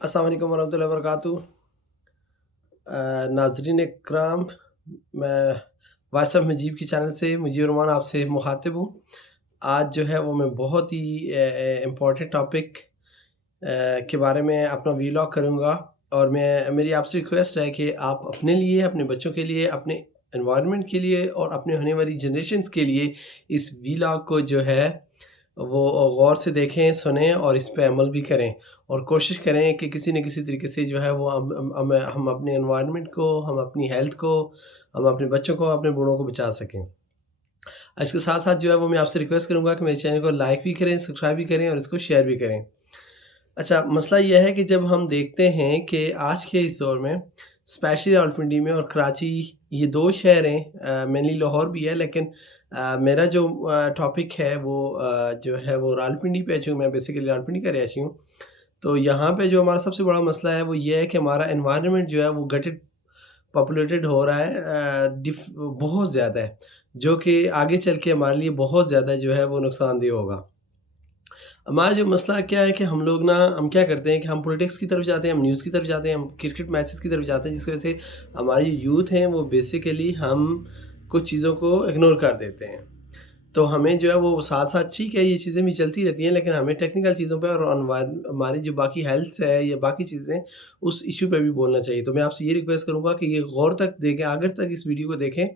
अस्सलाम वालेकुम वरहमतुल्लाहि वबरकातुहू। नाज़रीन इकराम, मैं वाइस ऑफ मुजीब के चैनल से मुजीब रहमान आपसे मुखातिब हूँ। आज जो है वो मैं बहुत ही इम्पोर्टेंट टॉपिक के बारे में अपना वीलॉग करूँगा और मेरी आपसे रिक्वेस्ट है कि आप अपने लिए, अपने बच्चों के लिए, अपने एनवायरनमेंट के लिए और अपने होने वाली जनरेशंस के लिए इस वीलॉग को जो है वो गौर से देखें, सुनें और इस पे अमल भी करें और कोशिश करें कि किसी न किसी तरीके से जो है वो हम अपने एनवायरनमेंट को, हम अपनी हेल्थ को, हम अपने बच्चों को, अपने बूढ़ों को बचा सकें। इसके साथ-साथ जो है वो मैं आपसे रिक्वेस्ट करूँगा कि मेरे चैनल को लाइक भी करें, सब्सक्राइब भी करें और इसको शेयर भी करें। अच्छा, मसला ये है कि जब हम देखते हैं कि आज के इस दौर में स्पेशली रावलपिंडी में और कराची, ये 2 शहर हैं, मेनली लाहौर भी है, लेकिन मेरा जो टॉपिक है वो जो है वो रावलपिंडी पे है, चूँकि मैं बेसिकली रावलपिंडी का रहायशी हूँ। तो यहाँ पे जो हमारा सबसे बड़ा मसला है वो ये है कि हमारा एनवायरनमेंट जो है वो गटेड पॉपुलेटेड हो रहा है, बहुत ज़्यादा है, जो कि आगे चल के हमारे लिए बहुत ज़्यादा जो है वो नुकसानदेह होगा। हमारा जो मसला क्या है कि हम क्या करते हैं कि हम पॉलिटिक्स की तरफ जाते हैं, हम न्यूज़ की तरफ जाते हैं, हम क्रिकेट मैचेस की तरफ जाते हैं, जिसकी वजह से हमारी यूथ हैं वो बेसिकली हम कुछ चीज़ों को इग्नोर कर देते हैं। तो हमें जो है वो साथ-साथ ठीक है, ये चीज़ें भी चलती रहती हैं, लेकिन हमें टेक्निकल चीज़ों पे और हमारी जो बाकी हेल्थ है या बाकी चीज़ें, उस इश्यू पे भी बोलना चाहिए। तो मैं आपसे ये रिक्वेस्ट करूँगा कि ये गौर तक देखें, आखिर तक इस वीडियो को देखें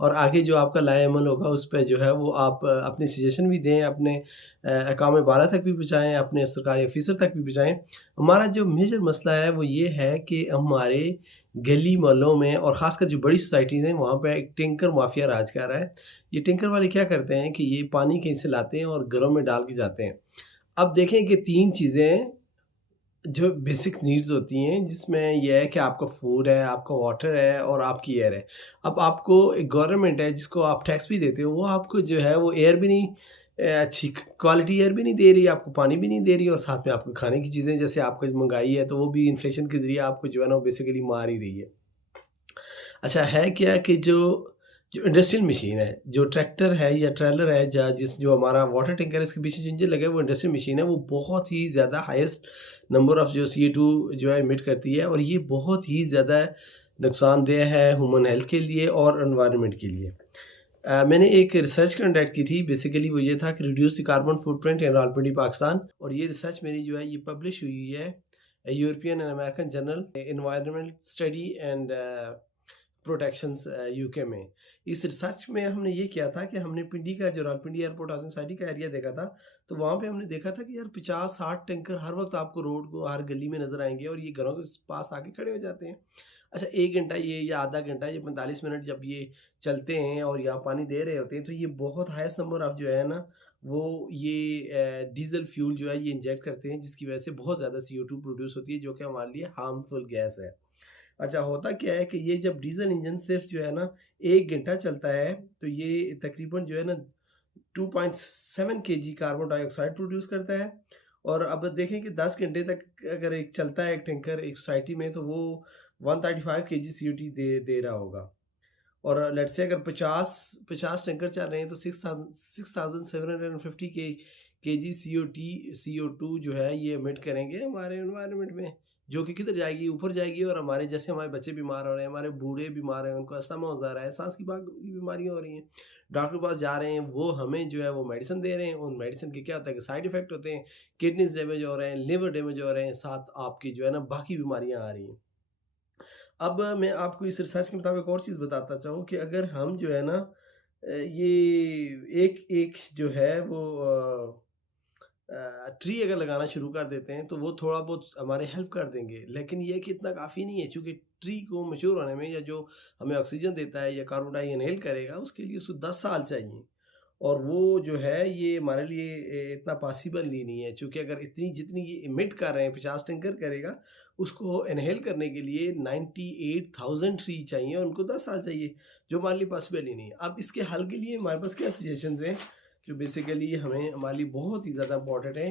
और आगे जो आपका लाएअमल होगा उस पे जो है वो आप अपने सजेशन भी दें, अपने अक़ाम बाला तक भी पहुँचाएँ, अपने सरकारी ऑफ़िसर तक भी पहुँचाएँ। हमारा जो मेजर मसला है वो ये है कि हमारे गली मोहल्लों में और ख़ासकर जो बड़ी सोसाइटीज़ हैं, वहाँ पे एक टैंकर माफ़िया राज कर रहा है। ये टैंकर वाले क्या करते हैं कि ये पानी कहीं से लाते हैं और घरों में डाल के जाते हैं। अब देखें कि 3 चीज़ें जो बेसिक नीड्स होती हैं, जिसमें ये है कि आपका फूड है, आपका वाटर है और आपकी एयर है। अब आपको एक गवर्नमेंट है जिसको आप टैक्स भी देते हो, वो आपको जो है वो एयर भी नहीं, अच्छी क्वालिटी एयर भी नहीं दे रही, आपको पानी भी नहीं दे रही और साथ में आपको खाने की चीज़ें, जैसे आपको महँगाई है तो वो भी इन्फ्लेशन के ज़रिए आपको जो है ना वो बेसिकली मार ही रही है। अच्छा, है क्या कि जो इंडस्ट्रियल मशीन है, जो ट्रैक्टर है या ट्रेलर है, जो हमारा वाटर टैंकर है, इसके पीछे जो इंजन लगा है वो इंडस्ट्रियल मशीन है, वो बहुत ही ज़्यादा हाईएस्ट नंबर ऑफ जो CO2 जो है एमिट करती है और ये बहुत ही ज़्यादा नुकसानदेह है ह्यूमन हेल्थ के लिए और एनवायरनमेंट के लिए। मैंने एक रिसर्च कंडक्ट की थी, बेसिकली वो ये था कि रिड्यूस द कार्बन फुटप्रिंट इन रावलपिंडी पाकिस्तान, और ये रिसर्च मेरी जो है ये पब्लिश हुई है European and American journal environment study and protections UK में। इस रिसर्च में हमने ये किया था कि हमने पिंडी का जो रावलपिंडी एयरपोर्ट हाउसिंग सोसाइटी का एरिया देखा था, तो वहाँ पे हमने देखा था कि यार 50-60 टैंकर हर वक्त आपको रोड को हर गली में नज़र आएँगे और ये घरों के पास आके खड़े हो जाते हैं। अच्छा, 1 घंटा ये या आधा घंटा या 45 मिनट जब ये चलते हैं और यहाँ पानी दे रहे होते हैं, तो ये बहुत हाईएस्ट नंबर ऑफ जो है ना वो ये डीज़ल फ्यूल जो है ये इंजेक्ट करते हैं, जिसकी वजह से बहुत ज़्यादा CO2 प्रोड्यूस होती है, जो कि हमारे लिए हार्मफुल गैस है। अच्छा, होता क्या है कि ये जब डीज़ल इंजन सिर्फ़ जो है ना 1 घंटा चलता है, तो ये तकरीबन जो है ना 2.7 केजी कार्बन डाइऑक्साइड प्रोड्यूस करता है। और अब देखें कि 10 घंटे तक अगर एक चलता है एक टैंकर एक सोसाइटी में, तो वो 135 केजी CO2 दे दे रहा होगा। और लेट्स से अगर 50 टैंकर चल रहे हैं, तो 6750 केजी CO2 जो है ये एमिट करेंगे हमारे एनवायरनमेंट में, जो कि किधर जाएगी? ऊपर जाएगी और हमारे जैसे हमारे बच्चे बीमार हो रहे हैं, हमारे बूढ़े बीमार हैं, उनको अस्थमा हो जा रहा है, सांस की बाकी बीमारियाँ हो रही हैं। डॉक्टर के पास जा रहे हैं, वो हमें जो है वो मेडिसिन दे रहे हैं, उन मेडिसिन के क्या होता है कि साइड इफ़ेक्ट होते हैं, किडनीज़ डैमेज हो रहे हैं, लिवर डैमेज हो रहे हैं, साथ आपकी जो है ना बाकी बीमारियाँ आ रही हैं। अब मैं आपको इस रिसर्च के मुताबिक और चीज़ बताता चाहूँ कि अगर हम जो है ना ये एक एक जो है वो ट्री अगर लगाना शुरू कर देते हैं, तो वो थोड़ा बहुत हमारे हेल्प कर देंगे, लेकिन ये है कि इतना काफ़ी नहीं है, चूँकि ट्री को मैच्योर होने में या जो हमें ऑक्सीजन देता है या कार्बन डाई इनहेल करेगा, उसके लिए उसको 10 साल चाहिए। और वो जो है ये हमारे लिए इतना पॉसिबल ही नहीं है, चूँकि अगर इतनी जितनी ये इमिट कर रहे हैं 50 टैंकर करेगा, उसको इनहेल करने के लिए 98,000 ट्री चाहिए और उनको 10 साल चाहिए, जो हमारे लिए पॉसिबल ही नहीं है। अब इसके हल के लिए हमारे पास क्या सजेशंस हैं, जो बेसिकली हमारे लिए बहुत ही ज़्यादा इम्पोर्टेंट है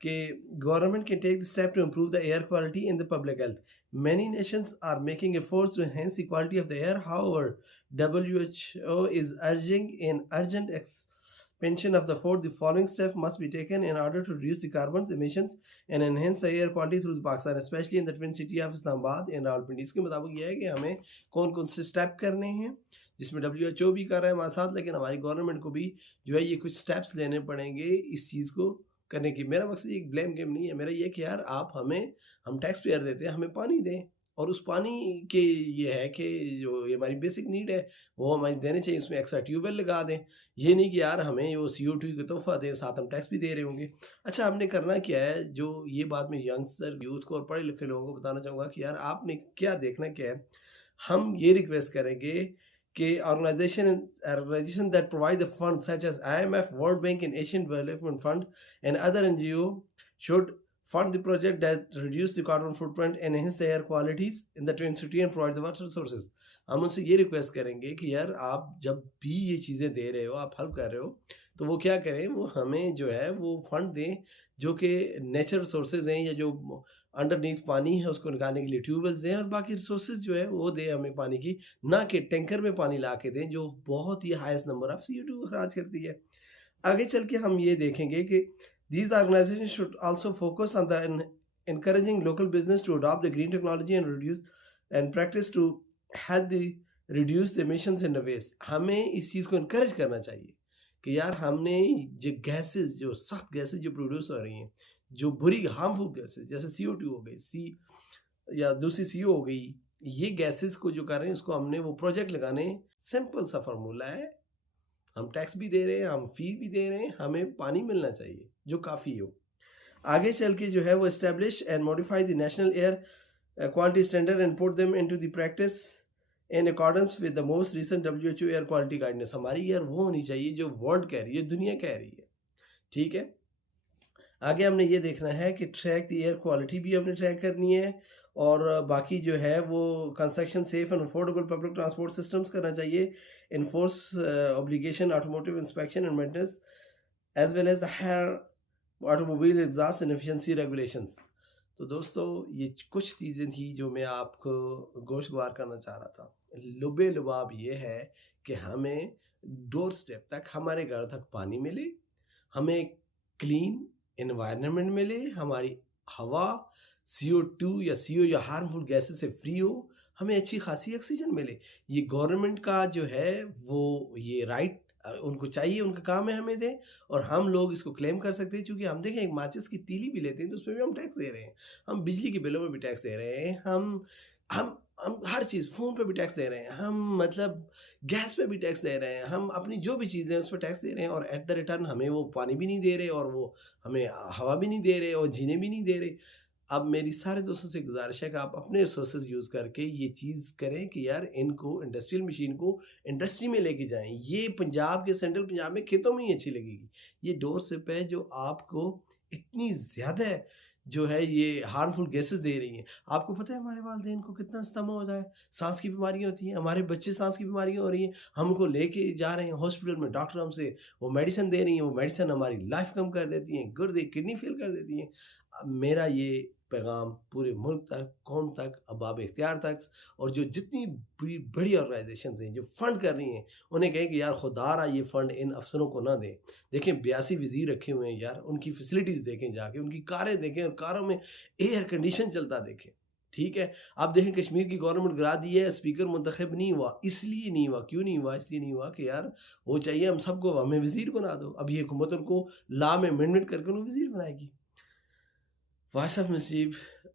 कि government can take the step to improve the air quality in the public health. Many nations are making efforts to enhance the quality of the air. However, WHO is urging an urgent Pension of the fourth, the following steps must be taken in order to reduce the carbon emissions and enhance the air quality through Pakistan, especially in the twin city of Islamabad and Rawalpindi. इसके मुताबिक ये है कि हमें कौन कौन से step करने हैं, जिसमें WHO भी कर रहा है हमारे साथ, लेकिन हमारी गवर्नमेंट को भी जो है ये कुछ स्टेप्स लेने पड़ेंगे इस चीज़ को करने की। मेरा मकसद ये ब्लेम गेम नहीं है, मेरा ये कि यार आप हम टैक्स पेयर देते हैं, हमें पानी दें, और उस पानी के ये है कि जो ये हमारी बेसिक नीड है वो हमारी देनी चाहिए, उसमें एक्स्ट्रा ट्यूबवेल लगा दें। ये नहीं कि यार हमें वो CO2 का तोहफा दें, साथ हम टैक्स भी दे रहे होंगे। अच्छा, हमने करना क्या है, जो ये बात मैं यंगस्टर यूथ को और पढ़े लिखे लोगों को बताना चाहूँगा कि यार आपने क्या देखना क्या है। हम ये रिक्वेस्ट करेंगे कि organization that provide the funds such as IMF, World Bank and Asian Development Fund and other NGO should fund the project that reduce the carbon footprint and enhance the air qualities in the twin city and provide the water resources. हम उनसे ये request करेंगे कि यार आप जब भी ये चीज़ें दे रहे हो, आप हेल्प कर रहे हो, तो वो क्या करें, वो हमें जो है वो फंड दें जो कि नेचुरल रिसोर्सेज हैं, या जो अंडरनीथ पानी है उसको निकालने के लिए ट्यूबवेल्स हैं, और बाकी रिसोर्सेज जो है वो दें हमें पानी की, ना कि टैंकर में पानी ला के दें जो बहुत ही हाईएस्ट नंबर ऑफ CO2 अखराज करती है। आगे चल के हम ये देखेंगे कि these organizations should also focus on the encouraging local business to adopt the green technology and reduce and practice to help the reduce the emissions in the waste. हमें इस चीज़ को encourage करना चाहिए कि यार हमने जो गैसेस, जो सख्त गैसेस जो प्रोड्यूस हो रही हैं, जो बुरी हार्मफुल गैसेस जैसे CO2 हो गई, या दूसरी CO हो गई, ये गैसेस को जो कर रहे हैं उसको हमने वो प्रोजेक्ट लगाने। सिंपल सा फार्मूला है, हम टैक्स भी दे रहे हैं, हम फी भी दे रहे हैं, हमें पानी मिलना चाहिए जो काफ़ी हो। आगे चल के जो है वो establish and modify the national air quality standard and put them into the practice in accordance with the most recent WHO air quality guidance. हमारी एयर वो होनी चाहिए जो वर्ल्ड कह रही है, दुनिया कह रही है, ठीक है। आगे हमने ये देखना है कि ट्रैक द एयर क्वालिटी भी हमने ट्रैक करनी है, और बाकी जो है वो construction safe and affordable public transport systems करना चाहिए, enforce obligation automotive inspection and maintenance as well as the higher automobile exhaust and efficiency regulations. तो दोस्तों ये कुछ चीज़ें थी जो मैं आपको गोशगवार करना चाह रहा था। लुबे लुबाब ये है कि हमें डोर स्टेप तक, हमारे घर तक पानी मिले, हमें क्लीन एनवायरनमेंट मिले, हमारी हवा CO2 या CO या हार्मफुल गैसेस से फ्री हो, हमें अच्छी खासी ऑक्सीजन मिले। ये गवर्नमेंट का जो है वो ये राइट उनको चाहिए, उनका काम है हमें दें, और हम लोग इसको क्लेम कर सकते हैं। चूँकि हम देखें एक माचिस की तीली भी लेते हैं तो उसमें भी हम टैक्स दे रहे हैं, हम बिजली के बिलों में भी टैक्स दे रहे हैं, हम हर चीज़, फ़ोन पे भी टैक्स दे रहे हैं, हम मतलब गैस पे भी टैक्स दे रहे हैं, हम अपनी जो भी चीज़ें हैं उस पर टैक्स दे रहे हैं, और एट द रिटर्न हमें वो पानी भी नहीं दे रहे, और वो हमें हवा भी नहीं दे रहे, और जीने भी नहीं दे रहे। अब मेरी सारे दोस्तों से गुजारिश है कि आप अपने रिसोर्सेज यूज़ करके ये चीज़ करें कि यार इनको इंडस्ट्रियल मशीन को इंडस्ट्री में लेके जाएं। ये पंजाब के सेंट्रल पंजाब में खेतों में ही अच्छी लगेगी। ये डोर स्टेप है जो आपको इतनी ज़्यादा जो है ये हार्मफुल गैसेस दे रही हैं। आपको पता है हमारे वालिदैन को कितना अस्थमा होता है, सांस की बीमारियाँ होती हैं, हमारे बच्चे सांस की बीमारियाँ हो रही हैं, हम उनको लेके जा रहे हैं हॉस्पिटल में, डॉक्टर हमसे वो मेडिसिन दे रही हैं, वो मेडिसिन हमारी लाइफ कम कर देती हैं, गुर्दे किडनी फेल कर देती हैं। अब मेरा ये पैगाम पूरे मुल्क तक, कौम तक, अहबाब इख्तियार तक, और जो जितनी बड़ी ऑर्गेनाइजेशंस हैं जो फ़ंड कर रही हैं, उन्हें कहें कि यार खुदारा ये फ़ंड इन अफसरों को ना दें। देखें 82 वज़ीर रखे हुए हैं यार, उनकी फैसिलिटीज़ देखें जाके, उनकी कारें देखें, और कारों में एयर कंडीशन चलता देखें, ठीक है। आप देखें कश्मीर की गवर्नमेंट गिरा दी है, स्पीकर मुंतखब नहीं हुआ, इसलिए नहीं हुआ, क्यों नहीं हुआ? इसलिए नहीं हुआ कि यार वो चाहिए हम सबको, हमें वज़ीर बना दो। अब ये हुकूमत उनको लॉ में अमेंडमेंट करके उन्हें वज़ीर बनाएगी। वॉइस ऑफ नसीब,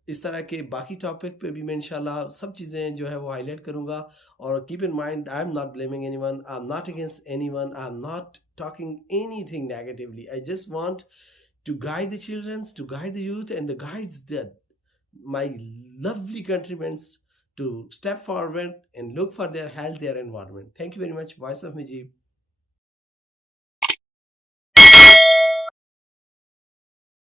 इस तरह के बाकी टॉपिक पे भी मैं इंशाल्लाह सब चीज़ें जो है वो हाईलाइट करूँगा। और keep in mind, I am not blaming anyone, I am not against anyone, I am not talking anything negatively. I just want to guide the children, to guide the youth, and the guides that my lovely countrymen to step forward and look for their health, their environment. Thank you very much. Voice of Mujib.